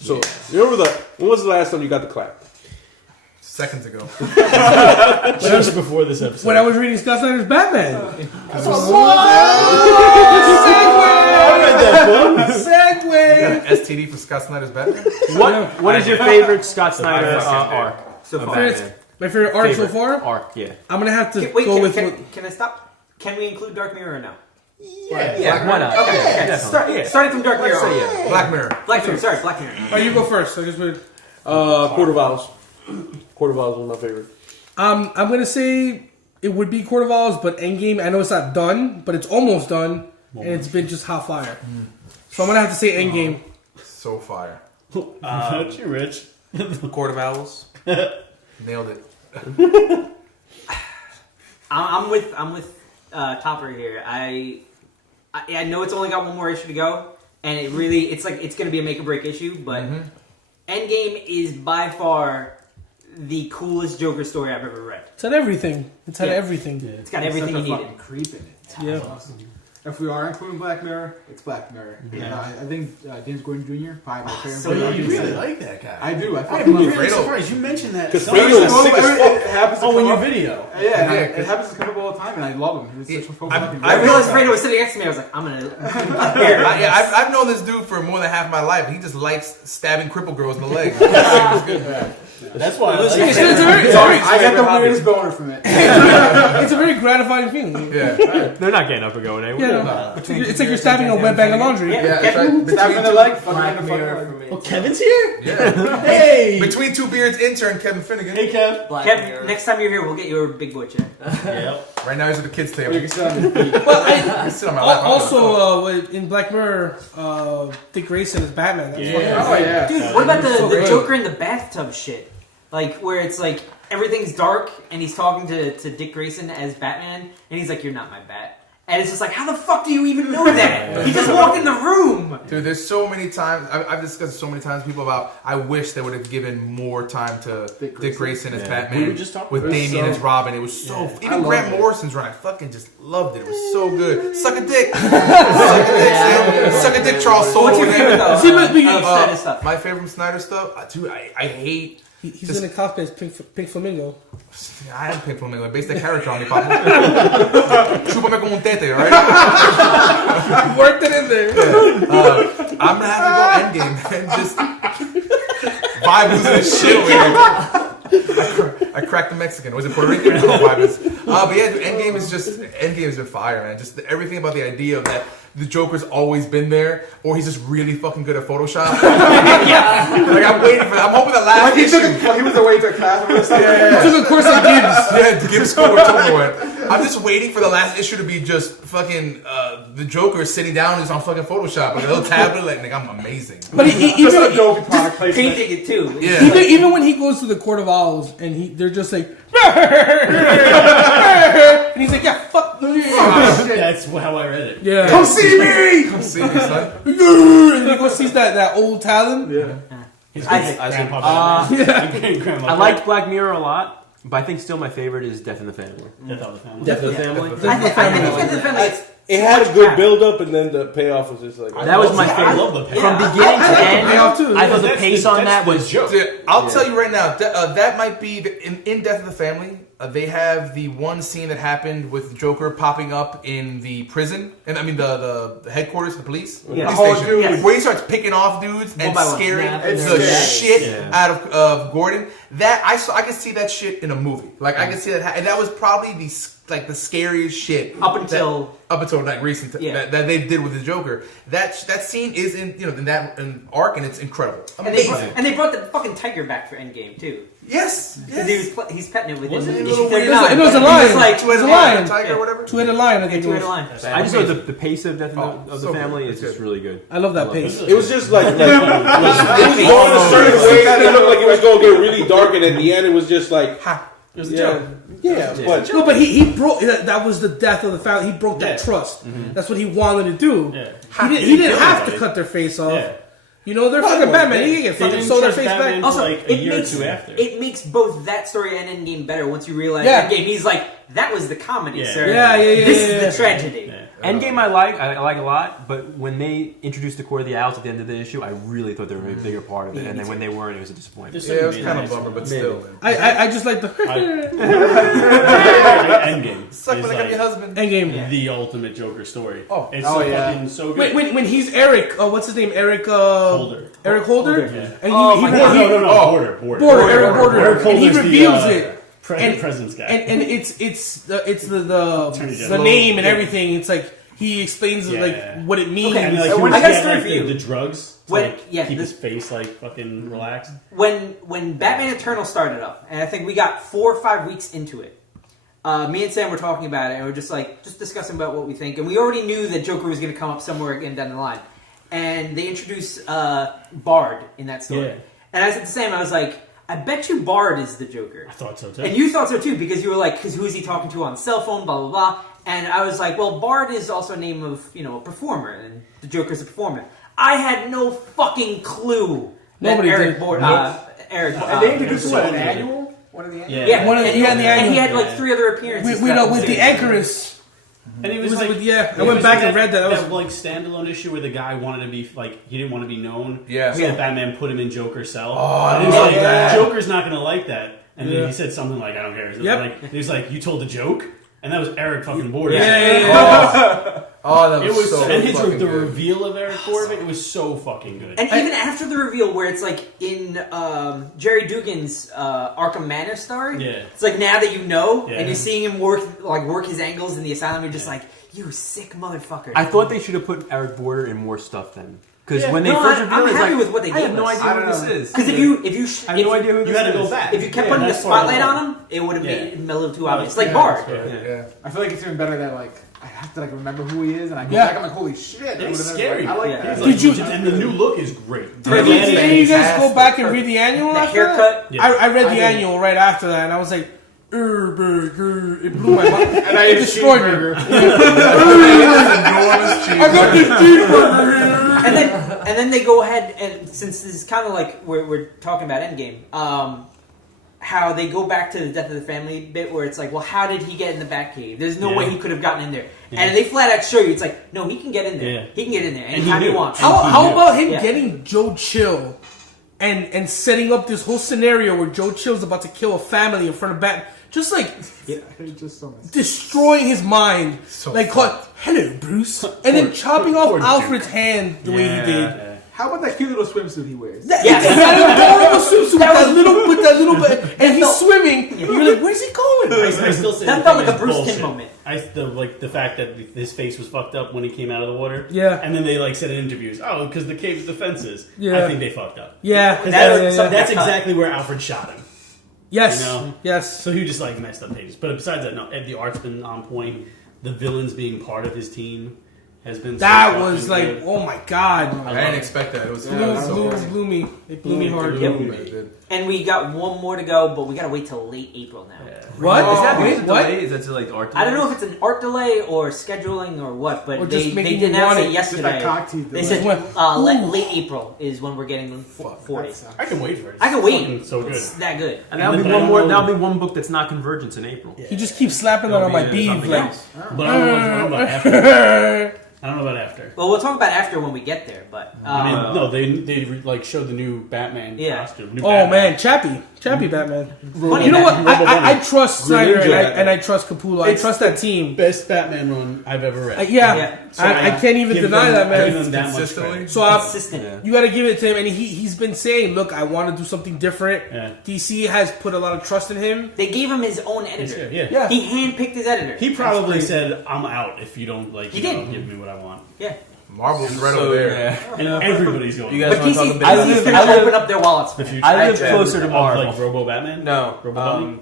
So remember when was the last time you got the clap? Seconds ago. Just before this episode. When I was reading Scott Snyder's Batman. Segue! STD for Scott Snyder's Batman? What is your favorite Scott Snyder arc? So far. My favorite arc so far? Arc, yeah. I'm going to have to Wait, go with... can I stop? Can we include Dark Mirror or no? Yeah, why not? Okay. Starting from Dark Mirror. Yeah. Black Mirror. Black Mirror. Oh, you go first. I just would... Court of Owls. Court of Owls was my favorite. I'm going to say it would be Court of Owls, but Endgame, I know it's not done, but it's almost done, and it's been just hot fire. So I'm going to have to say Endgame. So fire. Not you, Rich. Court of Owls. Nailed it. I'm with Topper here. I know it's only got one more issue to go, and it's going to be a make or break issue, but Endgame is by far the coolest Joker story I've ever read. It's had everything. It's got everything. It's got everything you needed. Creep in it. Yeah. Awesome. If we are including Black Mirror, it's Black Mirror. Yeah. I think James Gordon Jr. probably my favorite. So you really like that guy. I do. I I'm fucking love really it. surprised you mentioned that. Because Fredo is sick as fuck. It happens to Oh, in come your up. video. Yeah, it happens to come up all the time, and I love him. He's such a fucking I realized Fredo was sitting next to me. I was like, I'm going to... I've known this dude for more than half my life. He just likes stabbing cripple girls in the leg. It's good. That's why I like I got the weirdest boner from it. It's a very gratifying feeling. Yeah. They're not getting up and going anywhere. Yeah, it's like you're stabbing a wet bag of laundry. Yeah, that's right. Stab in the leg, fucking Black in the Mirror fucking for leg. me. Oh, Kevin's here? Yeah. Hey! Between two beards, intern Kevin Finnegan. Hey, Kev. Kev, next time you're here, we'll get your big boy check. Yep. Right now he's at the kids' table. You can sit on his feet. Well, Sit on my lap. also, in Black Mirror, Dick Grayson is Batman. That's fucking Oh, yeah. Dude, what about the good. Joker in the bathtub shit? Like, where it's like, everything's dark, and he's talking to Dick Grayson as Batman, and he's like, you're not my bat. And it's just like, how the fuck do you even know that? He just walked in the room! Dude, there's so many times, I've discussed so many times with people about, I wish they would have given more time to Dick Grayson as Batman. We were just talking with about Damian as Robin. It was so, even Grant Morrison's run, I fucking just loved it. It was so good. Suck a dick. Suck a dick, Sam. Suck a dick, Charles Soule. What's your favorite, though? See, but we- Snyder stuff? My favorite from Snyder stuff? Dude, I hate... He's in a cosplay as Pink Flamingo. I am Pink Flamingo. I based that character on you, Papa. Chúpame como un tete, alright? Worked it in there. I'm gonna have to go Endgame, man. Just vibe losing his shit over here. I cracked the Mexican. Was it Puerto Rican? No, vibe is. But yeah, dude, Endgame is been fire, man. Just everything about the idea of that the Joker's always been there, or he's just really fucking good at Photoshop. Yeah. Like I'm waiting for that. I'm hoping the last issue. He was away to a class or something. He took a course at Gibbs. Yeah, Gibbs School or somewhere. I'm just waiting for the last issue to be just fucking the Joker sitting down just on fucking Photoshop with a little tablet. Like I'm amazing. But even, Painting it too. Yeah. even when he goes to the Court of Owls and they're just like, and he's like, yeah, fuck. That's how I read it. Yeah. Come see me! Come see me, son. And he goes sees that old Talon. Yeah. His Isaac. grandpa. I liked Black Mirror a lot, but I think still my favorite is Death in the Family. Death of the Family. Death of the Family? I think Death in the Family is... It had a good build up, and then the payoff was just like That was my I favorite. love the payoff. From beginning to end, payoff too. I thought the That's pace on that was... joke. Dude, I'll tell you right now, that might be in Death of the Family. They have the one scene that happened with Joker popping up in the prison, and I mean the headquarters, the police Yeah. station, Yes. where he starts picking off dudes and by one. scaring Yeah. the shit Yeah. out of Gordon. That I could see that shit in a movie. Like I could see that, and that was probably the scariest shit Up until like recent that they did with the Joker. That scene is in that arc, and it's incredible. Amazing. And they brought the fucking tiger back for Endgame too. Yes. Because he's petting it with Wasn't him. it a little weird? It was a He lion. like, It was a lion. Tiger or whatever. Two-headed lion. I think it two-headed was. line. I just thought the pace of Death of the so Family good. is just really good. I love that pace. it was just like it was going a certain way. It looked like it was going to get really dark, and at the end, it was just like It was a joke. yeah. But No, but he broke. That was the death of the family. He broke that Yeah. trust. That's what he wanted to do. Yeah. He didn't kill have to anybody. cut their face off. Yeah. You know, they're fucking Batman. He can get They fucking didn't sew their trust face Batman. back. Also, Like a year or two after. It makes both that story and Endgame better once you realize Yeah. Endgame. He's like, that was the comedy, Yeah. sir. Yeah. This is the tragedy. Yeah. Endgame I like a lot, but when they introduced the core of the Owls at the end of the issue, I really thought they were a bigger part of it, and then when they weren't, it was a disappointment. Yeah, it was kind of a bummer, but still. I just like the Endgame. Suck is when I got your husband. Endgame. the ultimate Joker story. Oh. It's Oh, so yeah. fucking so good. When he's Eric, what's his name? Eric Holder. Eric Holder? Yeah. And Border. Eric Border. Eric And he Holder's reveals the, it. And- President's guy. And it's the Attorney General. name and Yeah. everything. It's like he explains Yeah. like what it means. Okay, and like, So he when was I got getting, story for you. the drugs to When- like, yeah, keep this- his face like fucking relaxed. When Batman Eternal started up, and I think we got 4 or 5 weeks into it, me and Sam were talking about it, and we are just discussing about what we think, and we already knew that Joker was going to come up somewhere again down the line, and they introduced Bard in that story, Yeah. and I said to Sam, I was like, I bet you Bard is the Joker. I thought so too. And you thought so too, because you were like, because who is he talking to on cell phone, blah, blah, blah. And I was like, well, Bard is also a name of, a performer, and the Joker's a performer. I had no fucking clue that Nobody Eric did. Bard, Nope. And they introduced Yeah, what, so an good. annual? One of the annual? Yeah, One of the- and, yeah, the and he annual. had like 3 other appearances. with throughout the series. Anchorus. And he was Was like, it with- yeah, I it went was back that, and read that. That was- like standalone issue where the guy wanted to be like he didn't want to be known. Yeah. So Batman put him in Joker's cell. Oh, and he was I like, love that. Joker's not gonna like that. And Yeah. then he said something like, "I don't care." Yep. Like he was like, "You told the joke," and that was Eric fucking Borders. Oh, that It was was so and his fucking the good. reveal of Eric Borders, it was so fucking good. And even after the reveal, where it's like in Jerry Dugan's Arkham Manor story, Yeah. it's like now that you know, Yeah. and you're seeing him work his angles in the asylum, you're just like, you sick motherfucker. I thought they should have put Eric Border in more stuff then, because Yeah. when they No, first I'm revealed it, happy it's like, with what they I have gave no us. idea I who don't this know. is. Because if I have no idea who you this had to is. go back. if you kept Yeah, putting the that's part of spotlight the on him, it would have Yeah. made him a little too No, obvious. it's- Like Bard. Yeah. I feel like it's even better that I have to remember who he is, and I go Yeah. back. I'm like, holy shit! I It's would've scary. never- I like Yeah. that. He's Did like, you- legit, and the new look is great. Did Did Yeah. you guys go Fantastic. back and read the annual The after that? haircut. Yeah. I read the I did. annual right after that, and I was like, it blew my mind. And I It ate a destroyed me. cheeseburger. I got this cheeseburger here. And then they go ahead and since this is kind of like we're talking about Endgame, how they go back to the death of the family bit where it's like, well, how did he get in the Batcave? There's no Yeah. way he could have gotten in there. Yeah. And they flat out show you, it's like, no, he can get in there. Yeah. He can get in there And anytime he he knew. wants. How about him Yeah. getting Joe Chill and setting up this whole scenario where Joe Chill's about to kill a family in front of Batman? Just like It's just so much. destroying his mind. So like, hello, Bruce. And then chopping poor off Alfred's hand the way he did. Yeah. How about that cute little swimsuit he wears? That, Yeah. He had an adorable swimsuit with that little bit, and he's swimming. You're like, where's he going? I still say That the felt thing like a is Bruce Timm bullshit. moment. The fact that his face was fucked up when he came out of the water. Yeah. And then they said in interviews, oh, because the cave's defenses. Yeah. I think they fucked up. Yeah, Because That's- that's cut. exactly where Alfred shot him. yes, You know? yes. So he just messed up pages. But besides that, no, the art's been on point. The villains being part of his team has been. That so was fucking like, good. oh my god, I didn't expect that. It was blew me. It blew me hard. Yep. Good. And we got one more to go, but we got to wait till late April now. What? Is that Wait, because of what? delay? Is that to like art? I don't know if it's an art delay or scheduling or what, but Or they just making did you announce want it it. Just yesterday. that cock teeth. They delay. said Ooh. late April is when we're getting them for it. I can wait for it. I can It's wait. fucking So good. It's that good. And that'll And be then one more. I don't know- That'll be one book that's not Convergence in April. He just keeps slapping that on my beef, something like. else. But I don't know about after. I don't know about after. Well, we'll talk about after when we get there, but I mean, no, they showed the new Batman Yeah. costume. New Oh Batman. man, Chappie Batman. Funny You know what? that- I trust Snyder Greninja. and I trust Capullo. I It's trust that team. Best Batman run I've ever read. Yeah, Yeah. So I can't even give deny them- that, man. give them that much Consistently? credit. So consistent. Yeah. you got to give it to him, and he's been saying, "Look, I want to do something different." Yeah. DC has put a lot of trust in him. They gave him his own It's editor. good, yeah. Yeah. He handpicked his editor. He probably said, "I'm out if you don't He did. give me what I want." Yeah. Marvel's right So, over there. yeah. And everybody's going. You guys But want to talk DC, a bit DC's about going I to live- open up their wallets for the him. future. I live I- closer to of, Marvel. like Robo Batman. No. Robo Bunny?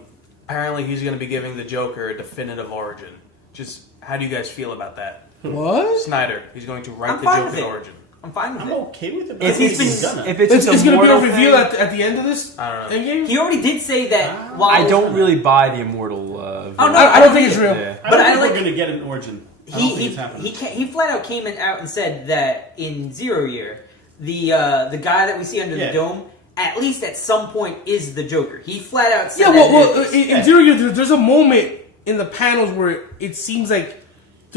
Apparently, he's going to be giving the Joker a definitive origin. Just how do you guys feel about that? What? Snyder, he's going to write I'm the fine with Joker it. origin. I'm fine with I'm it. okay with it. If He's it's gonna. if it's It's just going to be a Immortal reveal thing, at the end of this I don't know. Endgame. He already did say that. While I don't really buy the Immortal. Oh, no, I don't think it's real. Yeah. I but don't I think like- we're gonna get an origin. I don't he think he it's happening. he flat out came out and said that in Zero Year, the guy that we see under Yeah. the dome, at least at some point, is the Joker. He flat out said Yeah, that. well, in Zero Year, there's a moment in the panels where it seems like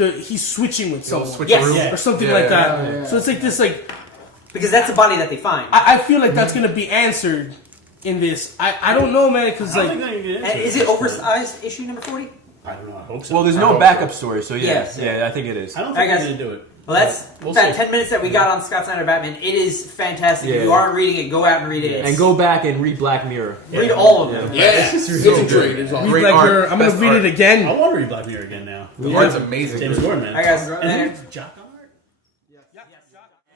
he's switching with someone Yes. or something Yeah, like yeah, that. yeah. So it's like this like Because that's the body that they find. I feel like that's gonna be answered in this. I don't know, man, because I like don't think they can get And into is it oversized issue number 40? I don't know. I hope so. Well, there's I no hope backup story, so yeah, Yes. yeah, I think it is. I don't Alright, think guys. they're gonna do it. Well, that's We'll about see. 10 minutes that we got on Scott Snyder Batman. It is fantastic. If you Yeah. aren't reading it, go out and read it. And go back and read Black Mirror. Read all of them. Yeah, infiltrate is all. read Great Black art, Mirror. I'm gonna best read art. it again. I want to read Black Mirror again now. The art's amazing. James Gordon, man. Alright, guys. And